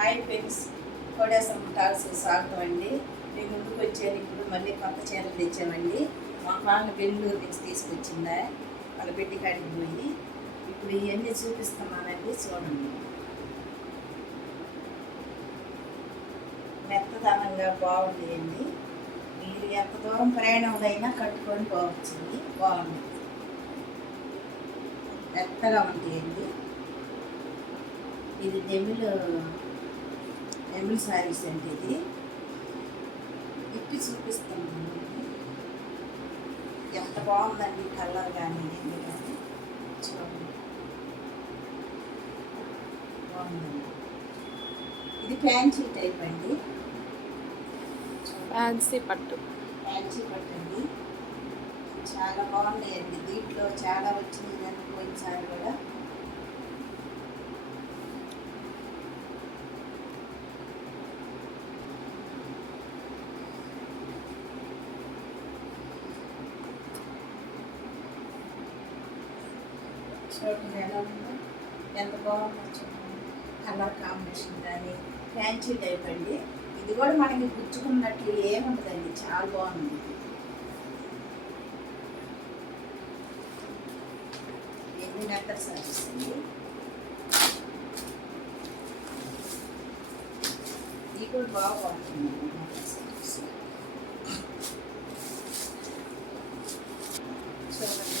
Hi friends, కోడేశ్వరం talks స్వాగతం అండి. మీ ముందుకు వచ్చాను. ఇప్పుడు మళ్ళీ కొత్త చీరలు తెచ్చామండి. మా వాళ్ళని బెంగళూరు నుంచి తీసుకొచ్చిందా వాళ్ళ బిడ్డ కాడికి పోయి ఇప్పుడు ఇవన్నీ చూపిస్తున్నానండి. చూడండి, మెత్తదనంగా బాగుంటాయండి. మీరు ఎంత దూరం ప్రయాణంలో అయినా కట్టుకొని పోవచ్చింది. బాగుంది, మెత్తగా ఉంటాయండి. ఇది నెమిల్ శారీస్ అంటే ఇది ఇప్పి చూపిస్తాను. ఎంత బాగుందండి కలర్ కానీ ఏమి కానీ చూడండి, బాగుందండి. ఇది ఫ్యాన్సీ టైప్ అండి, ఫ్యాన్సీ పట్టు అండి. చాలా బాగున్నాయండి. దీంట్లో చాలా వచ్చింది కానీ పోయినసారి కూడా. చూడండి ఎలా ఉందో, ఎంత బాగుందో చూడండి. కలర్ కాంబినేషన్ కానీ ఫ్యాన్సీ టైప్ అండి. ఇది కూడా మనకి గుచ్చుకున్నట్లు ఏముండదండి, చాలా బాగుంది. ఎన్ని నెక్కర్ సారీస్ అండి. ఇది కూడా బాగా బాగుంటుందండి నెక్కర్ సారీస్. చూడండి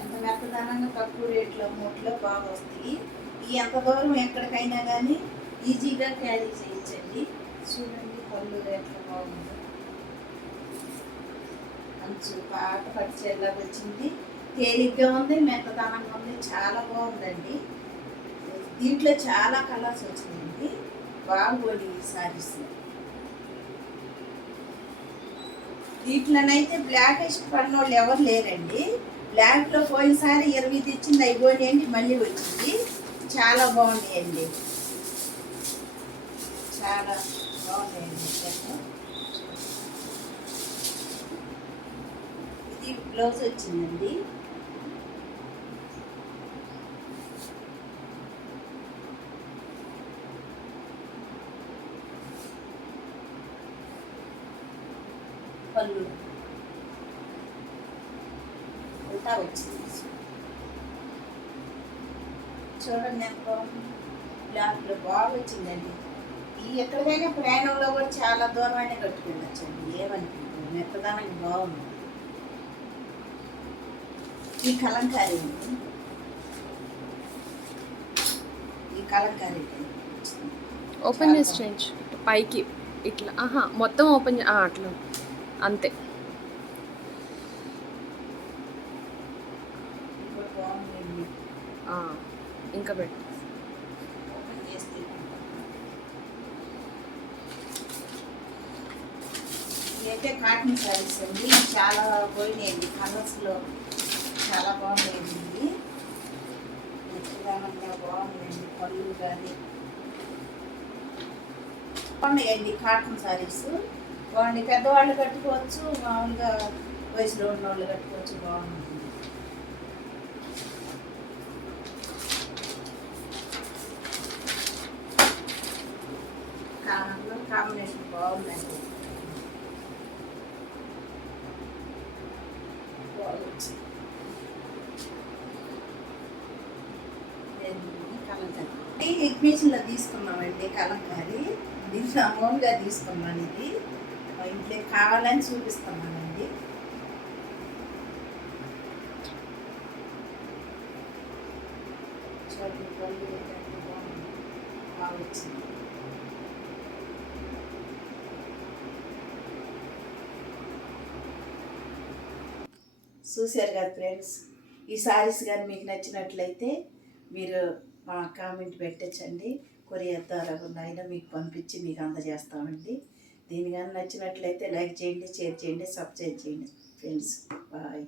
ఎంత మెత్తదనంగా తక్కువ రేట్లో మూట్లో బాగా వస్తాయి. ఈ ఎంత దూరం ఎక్కడికైనా కానీ ఈజీగా క్యారీ చేయొచ్చండి. చూడండి పళ్ళు ఎట్లా బాగుందో, మంచి పాట పట్టుచేలాగా వచ్చింది. తేలిగ్గా ఉంది, మెత్తదనంగా ఉంది, చాలా బాగుందండి. దీంట్లో చాలా కలర్స్ వచ్చినాయండి. బాగుంది ఈ సారీస్. దీంట్లోనైతే బ్లాక్ ఇష్టపడిన వాళ్ళు ఎవరు లేరండి. బ్లాక్లో పోయినసారి 20 తెచ్చింది, అయిపోయినాయండి. మళ్ళీ వచ్చింది. చాలా బాగున్నాయండి, చాలా బాగున్నాయండి. ఇది బ్లౌజ్ వచ్చిందండి. పళ్ళు అంతా వచ్చింది. చూడండి ఎంత బాగుంది. బ్లాక్లో బాగా వచ్చిందండి. ఈ ఎక్కడికైనా ప్రయాణంలో కూడా చాలా దూరమైనా కట్టుకెళ్ళొచ్చండి. ఏమనుకుంటుంది, మెత్తదానికి బాగుంది. ఈ కలంకారీ అండి, ఈ కలంకారీ ఓపెన్ చేసి చేయించు. పైకి ఇట్లా మొత్తం ఓపెన్ అట్లా అంతే. బాగుందండి. ఇంకా పెట్టు. ఓపెన్ చేస్తే ఇదైతే కాటన్ శారీస్ అండి. చాలా పోయినాయండి కలర్స్లో, చాలా బాగున్నాయండి. నిశ్చితంగా బాగున్నాయండి. పళ్ళు కానీ బాగున్నాయండి. కాటన్ శారీస్ బాగుంది. పెద్దవాళ్ళు కట్టుకోవచ్చు, మామూలుగా వయసులో ఉన్న వాళ్ళు కట్టుకోవచ్చు. బాగుంటుంది. కాంబినేషన్ బాగుందండి. కలంకారీ ఎగ్జిబిషన్లో తీసుకున్నామండి. కలంకారీ దీంట్లో అమౌంట్గా తీసుకున్నాను. ఇది మా ఇంట్లో కావాలని చూపిస్తున్నానండి. చూడండి పళ్ళు బాగా వచ్చింది. చూశారు కదా ఫ్రెండ్స్. ఈ శారీస్ కానీ మీకు నచ్చినట్లయితే మీరు మా కామెంట్ పెట్టచ్చండి. కొరియర్ ద్వారా అయినా మీకు పంపించి మీకు అందజేస్తామండి. దీని కానీ నచ్చినట్లయితే లైక్ చేయండి, షేర్ చేయండి, సబ్స్క్రైబ్ చేయండి ఫ్రెండ్స్. బాయ్.